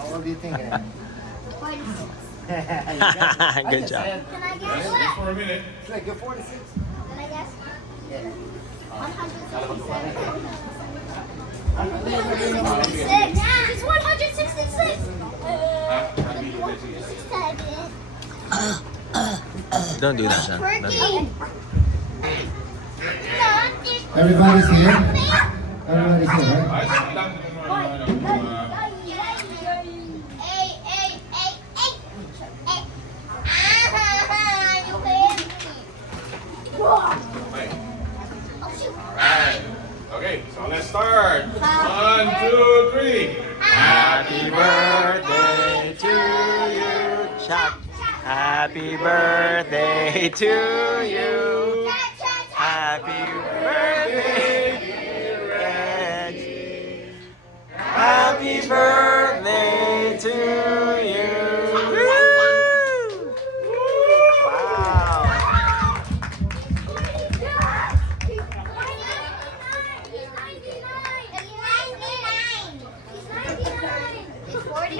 How old do you think I am? 46. Good job. Can I guess Just what? for a minute. It's like you're 46. Can I guess? Yeah. 167. 166. It's 166. Don't do that, son. Don't do that. Everybody's here? Everybody's here, right? Ayos lang. Alright. Okay, so let's start. 1, 2, 3. Happy birthday to you. Shout. Happy birthday to you. Happy birthday, dear Reggie. Happy birthday to you. Woo! Wow.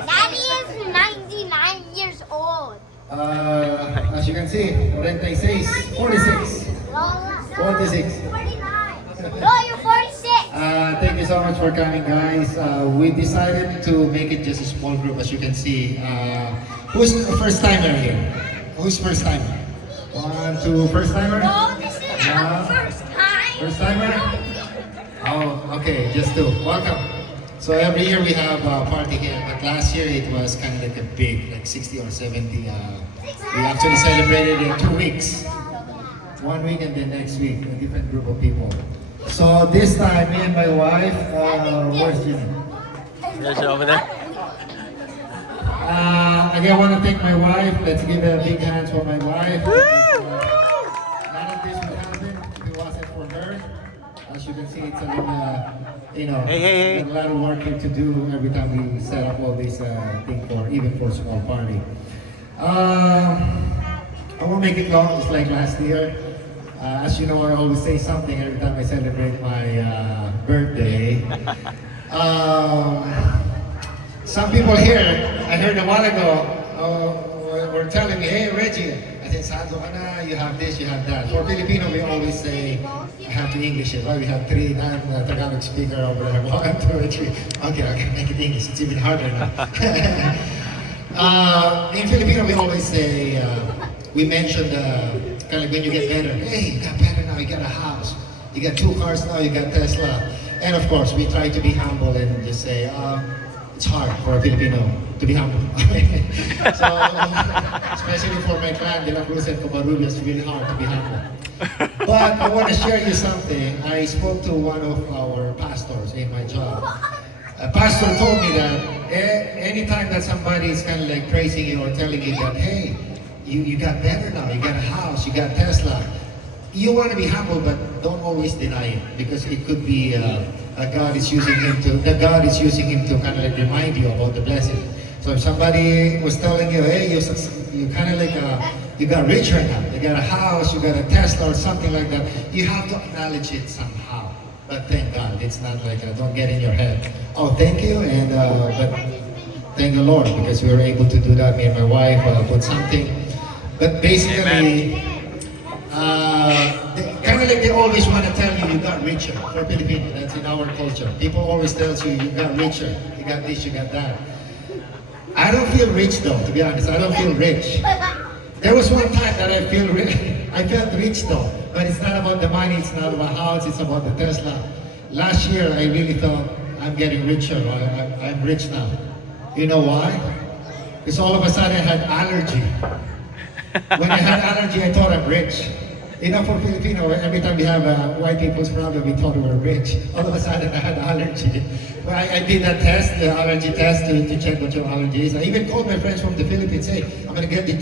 Daddy is 99 years old. As you can see, 46. 46. Lola. 46. 49. No, you're 46. Thank you so much for coming, guys. We decided to make it just a small group, as you can see. Who's the first timer here? Who's first timer? 1, 2, first timer? No, this is our first time. First timer? Oh, okay, just two. Welcome. So every year we have a party here, but last year it was kind of like a big, like 60 or 70. We actually celebrated it 2 weeks. 1 week and then next week, a different group of people. So this time, me and my wife, where's Jenny? There's over there. Again, I want to thank my wife. Let's give a big hands for my wife. None of this would happen if it wasn't for her. As you can see, it's a little, Hey. a lot of work here to do every time we set up all these things for, even for a small party. I won't make it long, just like last year. As you know, I always say something every time I celebrate my birthday. Some people here, I heard a while ago, were telling me, hey Reggie, I said, Sando ka na, you have this, you have that. For Filipino, we always say, I have to English it. Right? We have 3 Tagalog speaker over there. 1, 2, 3. Okay, I can make it English. It's even harder now. In Filipino, we always say, we mention kind of when you get better. Hey, you got better now, you got a house. You got 2 cars now, you got Tesla. And of course, we try to be humble and just say, it's hard for a Filipino to be humble. So, especially for my clan, De La Cruz and Cobarullo, it's really hard to be humble. But I want to share you something. I spoke to one of our pastors in my job. A pastor told me that anytime that somebody is kind of like praising you or telling you that, hey, you got better now, you got a house, you got Tesla, you want to be humble, but don't always deny it, because it could be God is using him to kind of like remind you about the blessing. So if somebody was telling you, hey, you kind of like you got rich right now, you got a house, you got a Tesla or something like that, you have to acknowledge it somehow. But thank God, it's not like don't get in your head. Oh, thank you, and but thank the Lord, because we were able to do that. Me and my wife put something. But basically, kind of like they always want to tell you got richer. For Filipino, that's in our culture. People always tell you got richer, you got this, you got that. I don't feel rich though, to be honest. I don't feel rich. There was one time that I felt rich though, but it's not about the money, it's not about house, it's about the Tesla. Last year, I really thought I'm getting richer. I'm rich now. You know why? Because all of a sudden I had allergy. When I had allergy, I thought I'm rich. You know, for Filipino, every time we have a white people's problem, we thought we were rich. All of a sudden, I had allergy. Well, I did that test, the allergy test, to check what your allergy is. I even called my friends from the Philippines, hey, I'm going to get this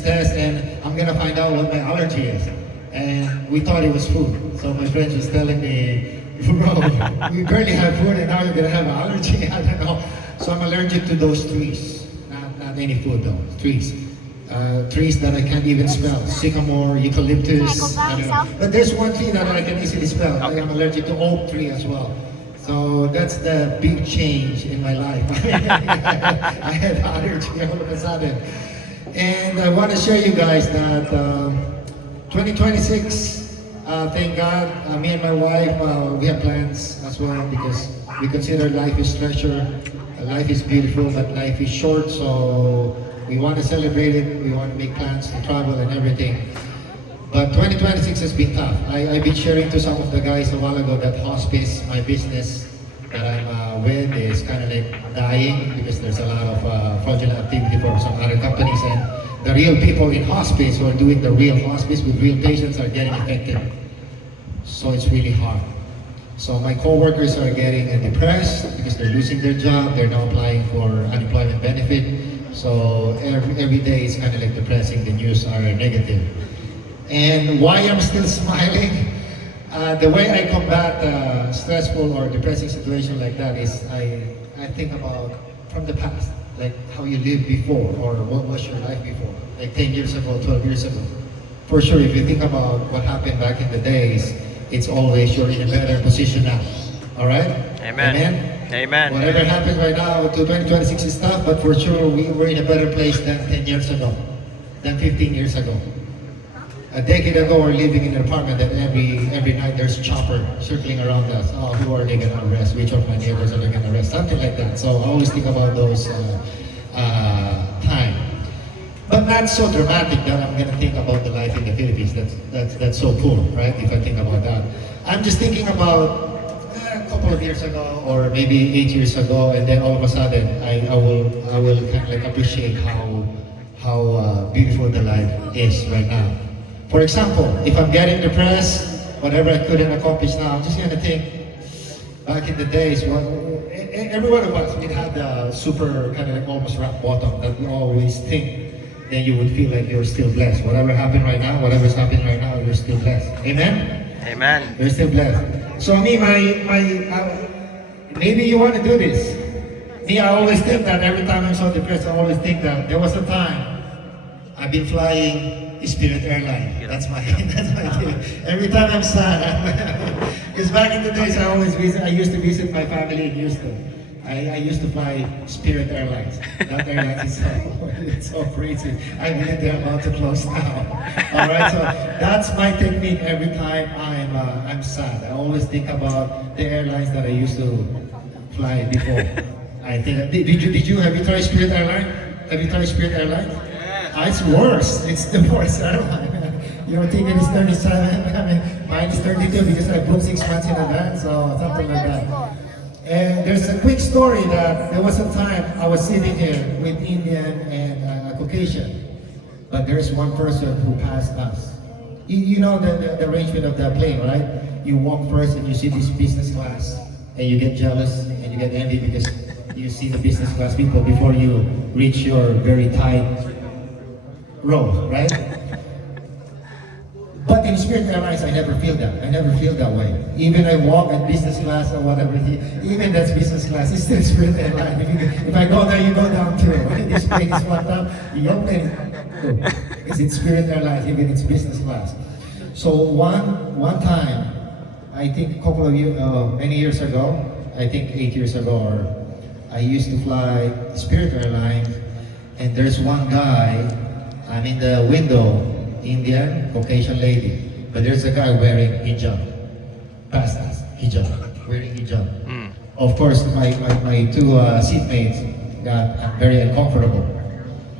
test, and I'm going to find out what my allergy is. And we thought it was food. So my friends was telling me, bro, we barely have food, and now you're going to have an allergy? I don't know. So I'm allergic to those trees. Not any food, though, trees. Trees that I can't even spell. Sycamore, eucalyptus. I don't know. But there's one tree that I can easily spell. I'm allergic to oak tree as well. So that's the big change in my life. I had allergy all of a sudden. And I want to share you guys that 2026, thank God, me and my wife, we have plans as well because we consider life is treasure. Life is beautiful, but life is short. So we want to celebrate it. We want to make plans to travel and everything. But 2026 has been tough. I've been sharing to some of the guys a while ago that hospice, my business that I'm with, is kind of like dying because there's a lot of fraudulent activity from some other companies, and the real people in hospice who are doing the real hospice with real patients are getting affected. So it's really hard. So my coworkers are getting depressed because they're losing their job. They're now applying for unemployment benefit. So every day is kind of like depressing. The news are negative. And why I'm still smiling, the way I combat a stressful or depressing situation like that is I think about from the past, like how you lived before or what was your life before, like 10 years ago, 12 years ago. For sure, if you think about what happened back in the days, it's always you're in a better position now. All right? Amen. Amen? Amen. Whatever happens right now to 2026 is tough, but for sure we were in a better place than 10 years ago, than 15 years ago. A decade ago, we're living in an apartment that every night there's a chopper circling around us. Oh, who are they going to arrest? Which of my neighbors are they going to arrest? Something like that. So I always think about those time. But not so dramatic that I'm going to think about the life in the Philippines. That's so cool, right? If I think about that. I'm just thinking about a couple of years ago or maybe 8 years ago, and then all of a sudden I will kind of like appreciate how beautiful the life is right now. For example, if I'm getting depressed, whatever I couldn't accomplish now, I'm just gonna think back in the days, well, every one of us, we had the super kind of like almost rock bottom that we always think, then you would feel like you're still blessed. Whatever happened right now, whatever's happening right now, you're still blessed. Amen? Amen. You're still blessed. So me, maybe you want to do this. Me, I always think that every time I'm so depressed, I always think that there was a time I've been flying Spirit Airline. That's my thing. Every time I'm sad, because back in the days I used to visit my family in Houston. I used to fly Spirit Airlines. That airline is it's so crazy. I believe they're about to close now. All right, so that's my technique every time I'm sad. I always think about the airlines that I used to fly before. I think did you have you tried Spirit Airline? Have you tried Spirit Airlines? It's worse. It's the worst airline. Your ticket is 37. I mean, mine is 32 because I booked 6 months in advance, so something like that. And there's a quick story that there was a time I was sitting here with Indian and Caucasian, but there's one person who passed us. You know the arrangement of the plane, right? You walk first and you see this business class, and you get jealous and you get envy because you see the business class people before you reach your very tight row, right? But in Spirit Airlines, I never feel that. I never feel that way. Even I walk at business class or whatever, even that's business class, it's still Spirit Airlines. If I go there, you go down too. When this plane is locked up, your plane because it's Spirit Airlines, even it's business class. So one time, I think a couple of years, many years ago, I think 8 years ago, I used to fly Spirit Airlines, and there's one guy. I'm in the window, Indian, Caucasian lady. But there's a guy wearing hijab. Past us, hijab, wearing hijab. Of course, my two seatmates got very uncomfortable.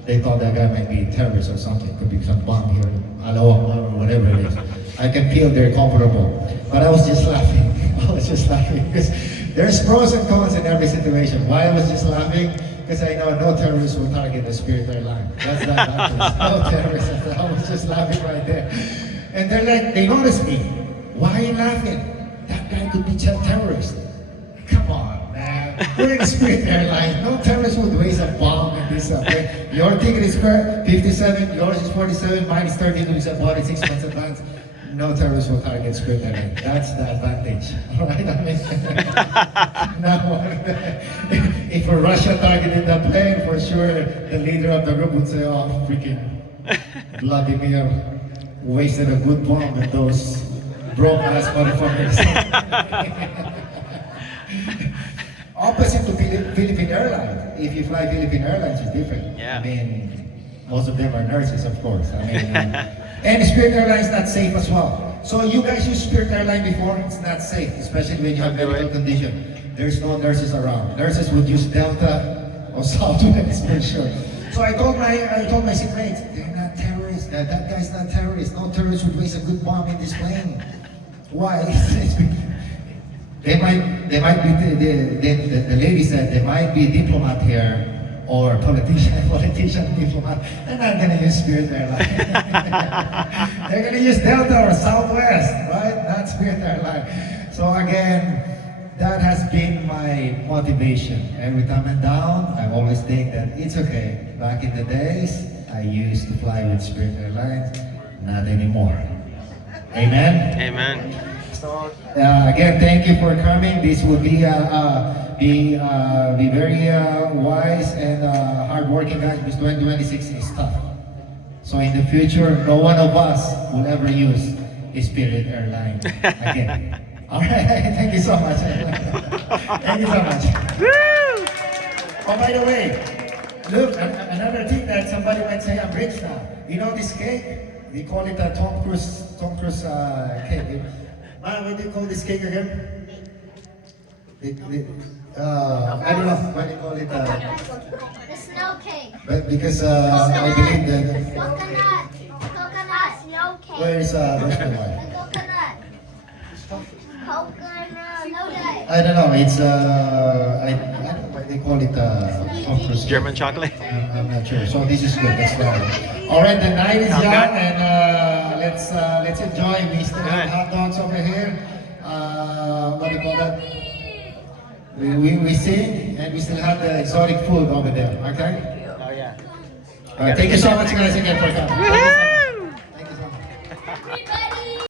They thought that guy might be a terrorist or something. Could be some bomb here, Allahu or whatever it is. I can feel they're comfortable. But I was just laughing. I was just laughing because there's pros and cons in every situation. Why I was just laughing? Because I know no terrorist will target the Spirit Airline. That's not happens. No terrorist. I was just laughing right there. And they're like, they noticed me. Why are you laughing? That guy could be a terrorist. Come on, man. We're in Spirit Airline. No terrorist would raise a bomb in this plane. Your ticket is 57, yours is 47, mine is 32 because I bought it 6 months advance. No terrorist will target Spirit Airline. That's the advantage. Right? I mean, now, if a Russia targeted that plane, for sure the leader of the group would say, oh, freaking Vladimir wasted a good bomb with those broke ass motherfuckers. Opposite to Philippine Airlines. If you fly Philippine Airlines, it's different. Yeah. I mean, most of them are nurses, of course. I mean, and Spirit Airlines not safe as well. So you guys use Spirit Airline before? It's not safe, especially when you have Don't do medical it. condition. There's no nurses around. Nurses would use Delta or Southwest for sure. So I told my seatmates, they're not terrorists. That guy's not terrorist. No terrorist would waste a good bomb in this plane. Why? They might be, the lady said, they might be diplomat here or politician, diplomat. They're not gonna use Spirit Airline. They're gonna use Delta or Southwest, right? Not Spirit Airline. So again, that has been my motivation. Every time I'm down, I always think that it's okay. Back in the days, I used to fly with Spirit Airlines, not anymore. Amen? Amen. So again, thank you for coming. This will be very wise and hardworking guys because 2026 is tough. So in the future, no one of us will ever use a Spirit Airline again. All right, thank you so much. Thank you so much. Oh, by the way, look, another thing that somebody might say, I'm rich now. You know this cake? We call it a Tom Cruise cake. What do you call this cake again? I don't know what do you call it. The snow cake. But because I believe that. Coconut. Coconut snow cake. Where's the one? The coconut. Coconut snow day. I don't know. It's I don't know why they call it Tom Cruise. German chocolate. I'm not sure. So this is good. That's right. All right, the night is Sound young, good? and let's enjoy. We still have Good. hot dogs over here. What do you call that? We sing, and we still have the exotic food over there. Okay. Oh yeah. All right, thank you so much, guys, again for coming. Thank you so much. Thank you so much.